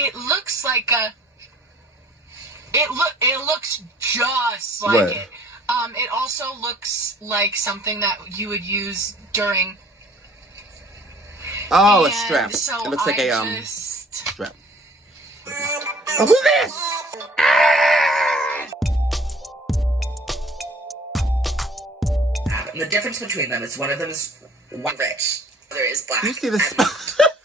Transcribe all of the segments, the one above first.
it looks like a. It looks just like it. It also looks like something that you would use during. Oh, a strap. So it looks like a strap. Oh, who's this? The difference between them is one of them is white rich, the other is black. You see the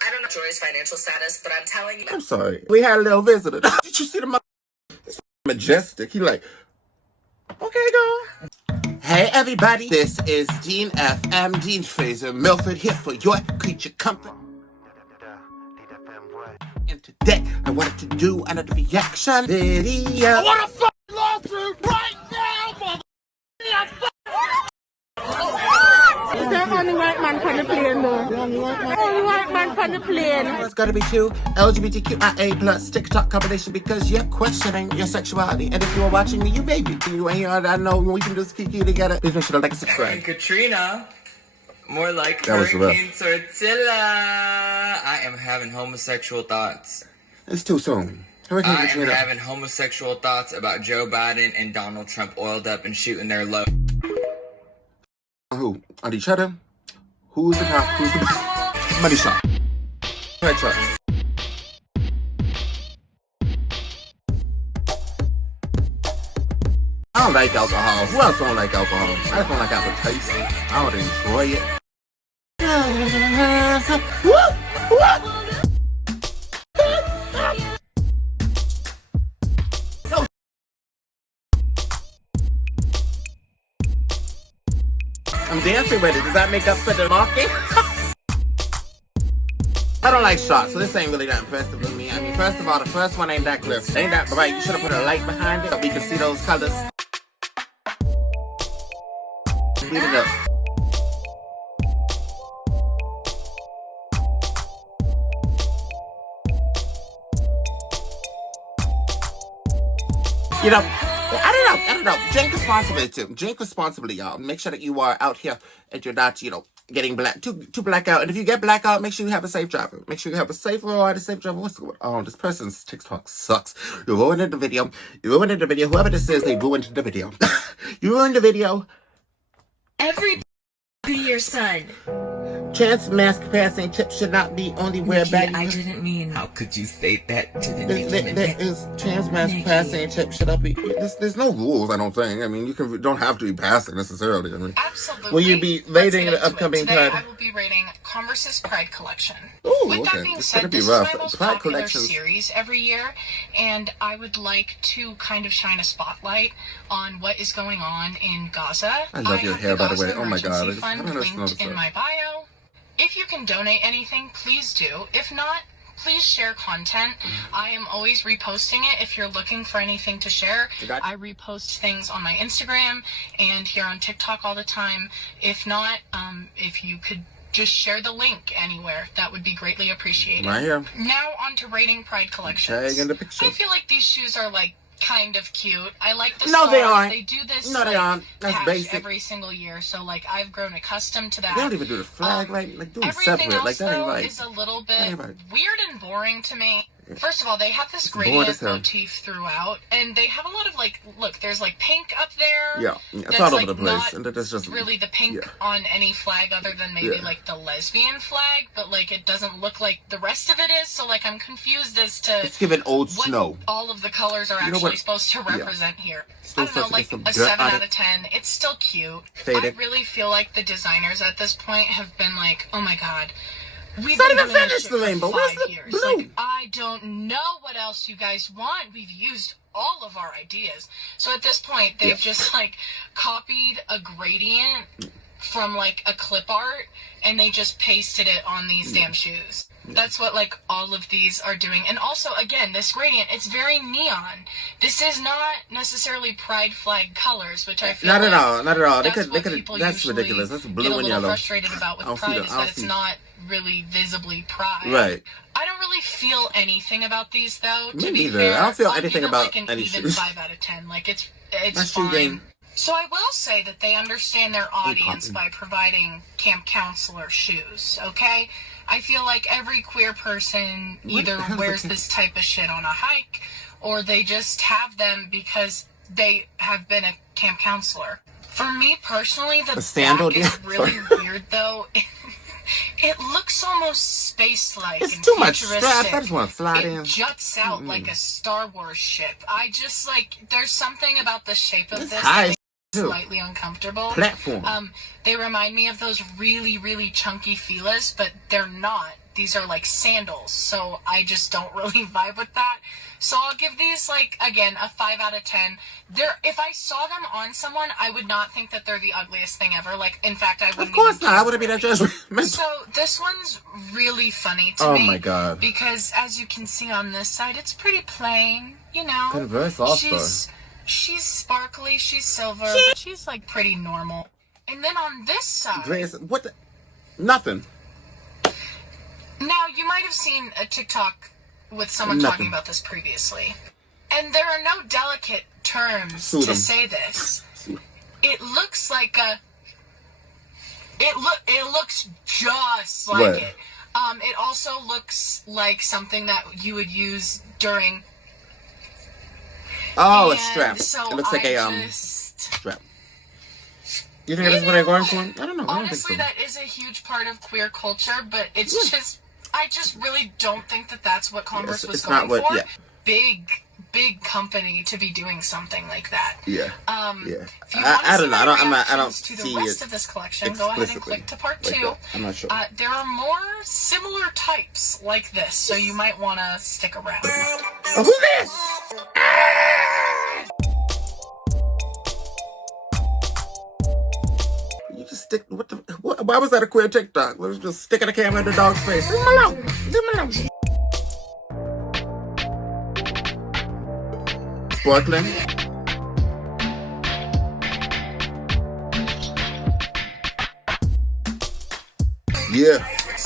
I don't know Joy's financial status, but I'm telling you. I'm sorry. We had a little visitor. Did you see the It's majestic. He like, okay, girl. Hey, everybody. This is Dean FM, Dean Fraser Milford, here for your creature comfort. And today, I wanted to do another reaction video. I want a fucking lawsuit right now, mother. Is there only white man on the plane, though? Only white man on the plane. It's gotta be two LGBTQIA plus TikTok combination because you're questioning your sexuality. And if you are watching me, you baby. You ain't here, I know we can just kiki together. Please make sure to like and subscribe. And Katrina, more like that was Hurricane Tortilla. I am having homosexual thoughts. It's too soon. I am having homosexual thoughts about Joe Biden and Donald Trump oiled up and shooting their load. Who? On each other? Who's the top? Who's the money shot? Head shots. I don't like alcohol. Who else don't like alcohol? I just don't like how it tastes. I don't enjoy it. I'm dancing with it. Does that make up for the market? I don't like shots, so this ain't really that impressive with me. I mean, first of all, the first one ain't that clear. Ain't that right? You should have put a light behind it so we can see those colors. Speed it up. You know, I don't know. Drink responsibly too. Drink responsibly, y'all. Make sure that you are out here and you're not, you know, getting too black out. And if you get black out, make sure you have a safe driver. Make sure you have a safe ride, a safe driver. What's going on? This person's TikTok sucks. You ruined the video. You ruined the video. Whoever this is, they ruined the video. You ruined the video. Every be your son. Trans mask passing tips should not be only wear baggy. I didn't mean. How could you say that to the There is trans mask passing tips should not be. There's no rules, I don't think. I mean, don't have to be passing necessarily. I mean, absolutely. Will you be rating the upcoming Pride? Pride? I will be rating Converse's Pride Collection. Ooh, With okay. that being It's said, gonna be this rough. is my most Pride popular collections. series every year, and I would like to kind of shine a spotlight on what is going on in Gaza. I love your have hair, by the Gaza way. Oh my God. Emergency I Fund don't understand linked this in stuff. my bio. If you can donate anything, please do. If not, please share content. I am always reposting it if you're looking for anything to share. I repost things on my Instagram and here on TikTok all the time. If not, if you could just share the link anywhere, that would be greatly appreciated. Right here. Now on to rating Pride collections. Tag in the picture. I feel like these shoes are like kind of cute. I like the No, stars. they aren't. They do this No, they aren't. That's patch basic. every single year, so like I've grown accustomed to that. They don't even do the flag right. Like do them Everything separate. else, Like that ain't though, right. is a little bit That ain't right. weird and boring to me. First of all, they have this It's boring as gradient hell. motif throughout, and they have a lot of like, look, there's like pink up there. Yeah, it's that's, all over like, the place, not and that's just really the pink yeah. on any flag other than maybe Yeah. like the lesbian flag, but like it doesn't look like the rest of it is. So like I'm confused as to It's giving old what snow. all of the colors are You know actually what? supposed to represent here. Still I don't know, supposed to like get some a dirt 7 on out it. of 10. It's still cute. Faded. I really feel like the designers at this point have been like, oh my God. We've not been even doing this finished shit the for rainbow. 5 Where's the years. blue? Like, I don't know what else you guys want. We've used all of our ideas. So at this point, they've just like copied a gradient from like a clip art and they just pasted it on these damn shoes. That's what like all of these are doing. And also, again, this gradient, it's very neon. This is not necessarily pride flag colors, which I feel Not like at all. Not at all. They that's could. what They could. people That's usually ridiculous. That's get blue a and little yellow. frustrated about with I'll see pride the- is I'll that it's see. not really visibly pride. Right. I don't really feel anything about these though. Me To be neither. fair, I don't feel I'll anything give it, about like an any even shoes. 5 out of 10. Like it's My shoe fine. game. So I will say that they understand their audience popping. by providing camp counselor shoes, okay? I feel like every queer person either wears this type of shit on a hike, or they just have them because they have been a camp counselor. For me personally, the back is really weird though. It looks almost space-like. It's and too much futuristic. strap. I just want to fly in. It juts out like a Star Wars ship. I just like. There's something about the shape of this that makes me slightly uncomfortable. Platform. They remind me of those really, really chunky Filas, but they're not. These are like sandals, so I just don't really vibe with that. So I'll give these, like, again, a 5 out of 10. If I saw them on someone, I would not think that they're the ugliest thing ever. Like, in fact, I wouldn't. Of course not. I wouldn't be that judgmental. So this one's really funny to me. Oh my god! Because as you can see on this side, it's pretty plain. You know, Converse also. She's sparkly. She's silver. But she's like pretty normal. And then on this side, what? Nothing. Now you might have seen a TikTok with someone talking about this previously. And there are no delicate terms to say this. It looks like it looks just like it. It also looks like something that you would use during. Oh, a strap. So it looks like a strap. You think that's what they're going for? I don't know. Honestly, I don't think so. that is a huge part of queer culture, but it's just. I just really don't think that that's what Converse was going for. Yeah. Big company to be doing something like that. Yeah. If you I don't know. I don't see the rest of this collection. Go ahead and click to part 2. I'm not sure. There are more similar types like this, so you might want to stick around. Oh, who's this? You just stick. Why was that a queer TikTok? Let's just sticking a camera in the dog's face. Leave him alone. Leave him alone. Sparkling. Yeah.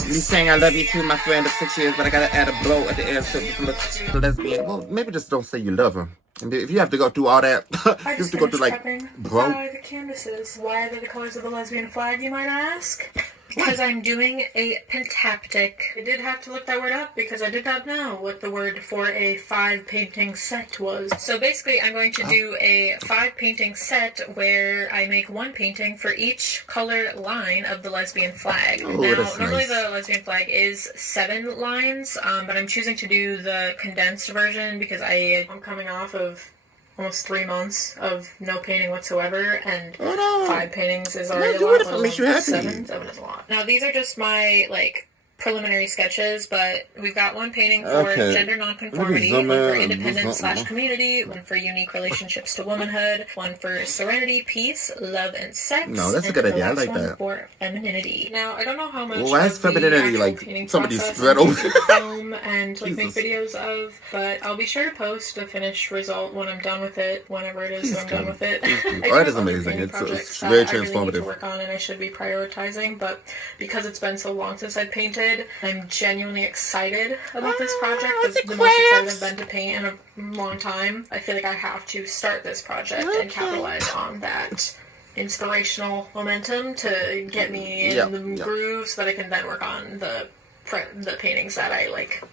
Me saying I love you too, my friend of 6 years, but I gotta add a blow at the end so it looks lesbian. Well, maybe just don't say you love her. And if you have to go through all that, you have to go through like, bro. Why are the canvases? Why are they the colors of the lesbian flag, you might ask? Because I'm doing a pentaptic. I did have to look that word up because I did not know what the word for a 5 painting set was. So basically I'm going to do a 5 painting set where I make 1 painting for each color line of the lesbian flag. Oh, now, that's normally nice. the lesbian flag is 7 lines, but I'm choosing to do the condensed version because I'm coming off of almost 3 months of no painting whatsoever, and 5 paintings is already a lot. What makes you happy? 7 is a lot. Now these are just my preliminary sketches, but we've got 1 painting for gender nonconformity, 1 for independent / community, 1 for unique relationships to womanhood, 1 for serenity, peace, love, and sex. No, that's a good idea. I like that. For femininity. Now I don't know how much. Well, why is femininity like somebody spread over? Film and make videos of, but I'll be sure to post a finished result when I'm done with it. Whenever it is, when I'm done with it. Art is amazing. It's very transformative. I really need to work on and I should be prioritizing, but because it's been so long since I've painted, I'm genuinely excited about this project. It's the most excited I've been to paint in a long time. I feel like I have to start this project and capitalize on that inspirational momentum to get me in the groove so that I can then work on the paintings that I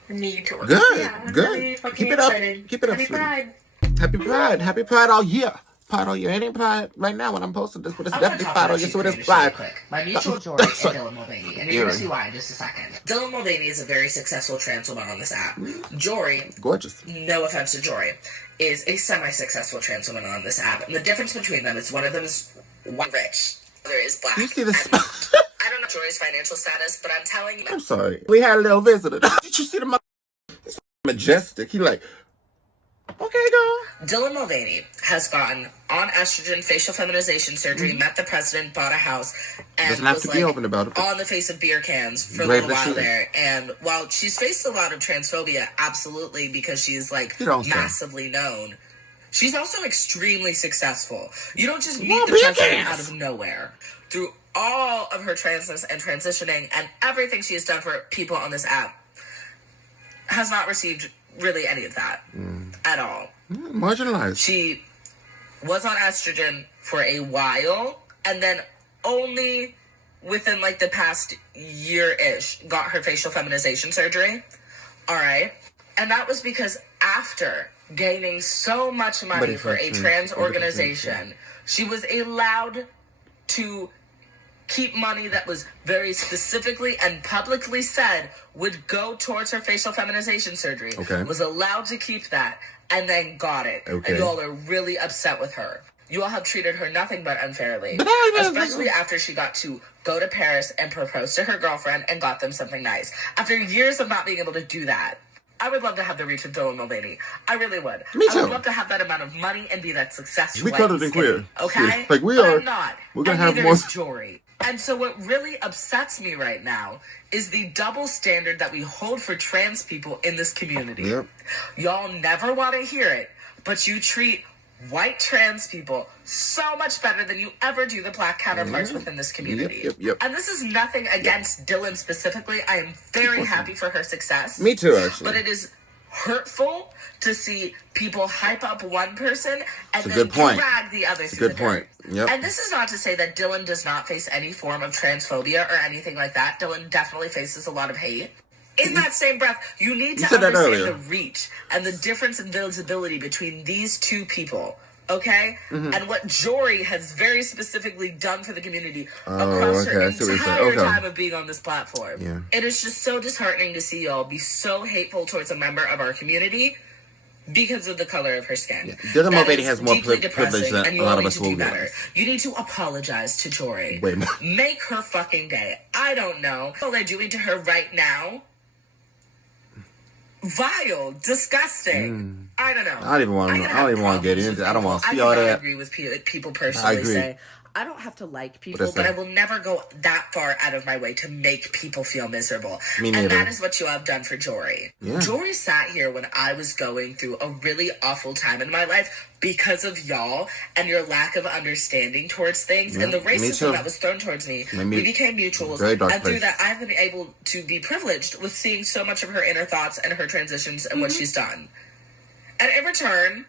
need to work on. Yeah, Good. Really Keep it excited. up. Keep it up. Happy Pride. Happy Pride. Happy Pride all year. Pride all year. It ain't Pride right now when I'm posting this, but it's definitely Pride all year, so it is Pride. My mutual Jory and Dylan Mulvaney, and you're going to see why in just a second. Dylan Mulvaney is a very successful trans woman on this app. Jory, gorgeous. No offense to Jory, is a semi-successful trans woman on this app. And the difference between them is one of them is white rich, the other is black. You see this? I don't know Jory's financial status, but I'm telling you. I'm sorry. We had a little visitor. Did you see the It's majestic. He like, okay, girl. Dylan Mulvaney has gotten on estrogen facial feminization surgery, met the president, bought a house, and doesn't have was to be open about it. On the face of beer cans for a little while there. And while she's faced a lot of transphobia, absolutely, because she's massively known, she's also extremely successful. You don't just meet the president out of nowhere. Through all of her transness and transitioning and everything she has done for people on this app, has not received really any of that at all. Marginalized. She was on estrogen for a while and then only within like the past year-ish, got her facial feminization surgery. All right. And that was because after gaining so much money for a trans organization, she was allowed to keep money that was very specifically and publicly said would go towards her facial feminization surgery. Okay. Was allowed to keep that and then got it. Okay. And y'all are really upset with her. You all have treated her nothing but unfairly. Especially after she got to go to Paris and propose to her girlfriend and got them something nice. After years of not being able to do that. I would love to have the reach of Dylan Mulvaney. I really would. Me too. I would love to have that amount of money and be that successful. We colored and queer. Okay? Yeah. Like we but are. I'm not. We're going to and have more. Is Jory. And so what really upsets me right now is the double standard that we hold for trans people in this community. Yep. Y'all never want to hear it, but you treat white trans people so much better than you ever do the black counterparts within this community. Yep. And this is nothing against Dylan specifically. I am very happy for her success. Me too, actually. But it is hurtful to see people hype up one person and then drag the other through the dirt. Yep. And this is not to say that Dylan does not face any form of transphobia or anything like that. Dylan definitely faces a lot of hate. In that same breath, you need to understand the reach and the difference in visibility between these two people, okay? And what Jory has very specifically done for the community across her entire time of being on this platform. Yeah. It is just so disheartening to see y'all be so hateful towards a member of our community because of the color of her skin. Dylan Mulvaney has more privilege than a lot of us will realize. You need to apologize to Jory. Way more. Make her fucking day. I don't know what they're doing to her right now. Vile, disgusting. I don't know. I don't even want to get into it. I don't want to see all that. I agree with people personally say, I don't have to like people, but I will never go that far out of my way to make people feel miserable. Me neither. And that is what you have done for Jory. Yeah. Jory sat here when I was going through a really awful time in my life because of y'all and your lack of understanding towards things and the racism that was thrown towards me. We became mutuals. And through that, I've been able to be privileged with seeing so much of her inner thoughts and her transitions and what she's done. And in return,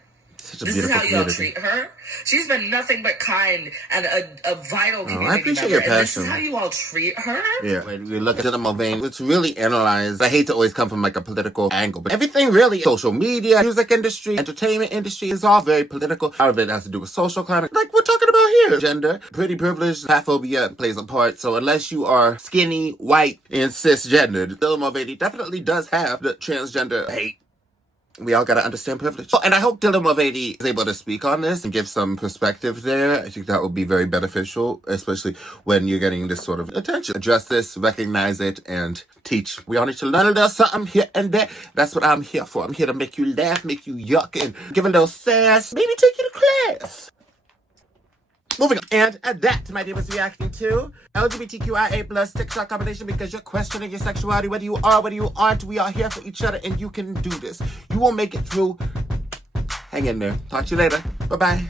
this is how y'all treat her. She's been nothing but kind and a vital community I appreciate member. your And this passion. is how you all treat her? Yeah. When we look at Dylan Mulvaney, it's really analyzed. I hate to always come from like a political angle, but everything really, social media, music industry, entertainment industry is all very political. A lot of it has to do with social climate, like we're talking about here. Gender, pretty privilege, homophobia plays a part. So unless you are skinny, white, and cisgendered, Dylan Mulvaney definitely does have the transgender hate. We all gotta understand privilege. Oh, and I hope Dylan Mulvaney is able to speak on this and give some perspective there. I think that would be very beneficial, especially when you're getting this sort of attention. Address this, recognize it, and teach. We all need to learn a little something here and there. That's what I'm here for. I'm here to make you laugh, make you yuck, and give a little sass, maybe take you to class. Moving on. And at that, my name is reacting to LGBTQIA plus TikTok combination because you're questioning your sexuality, whether you are, whether you aren't. We are here for each other and you can do this. You will make it through. Hang in there. Talk to you later. Bye-bye.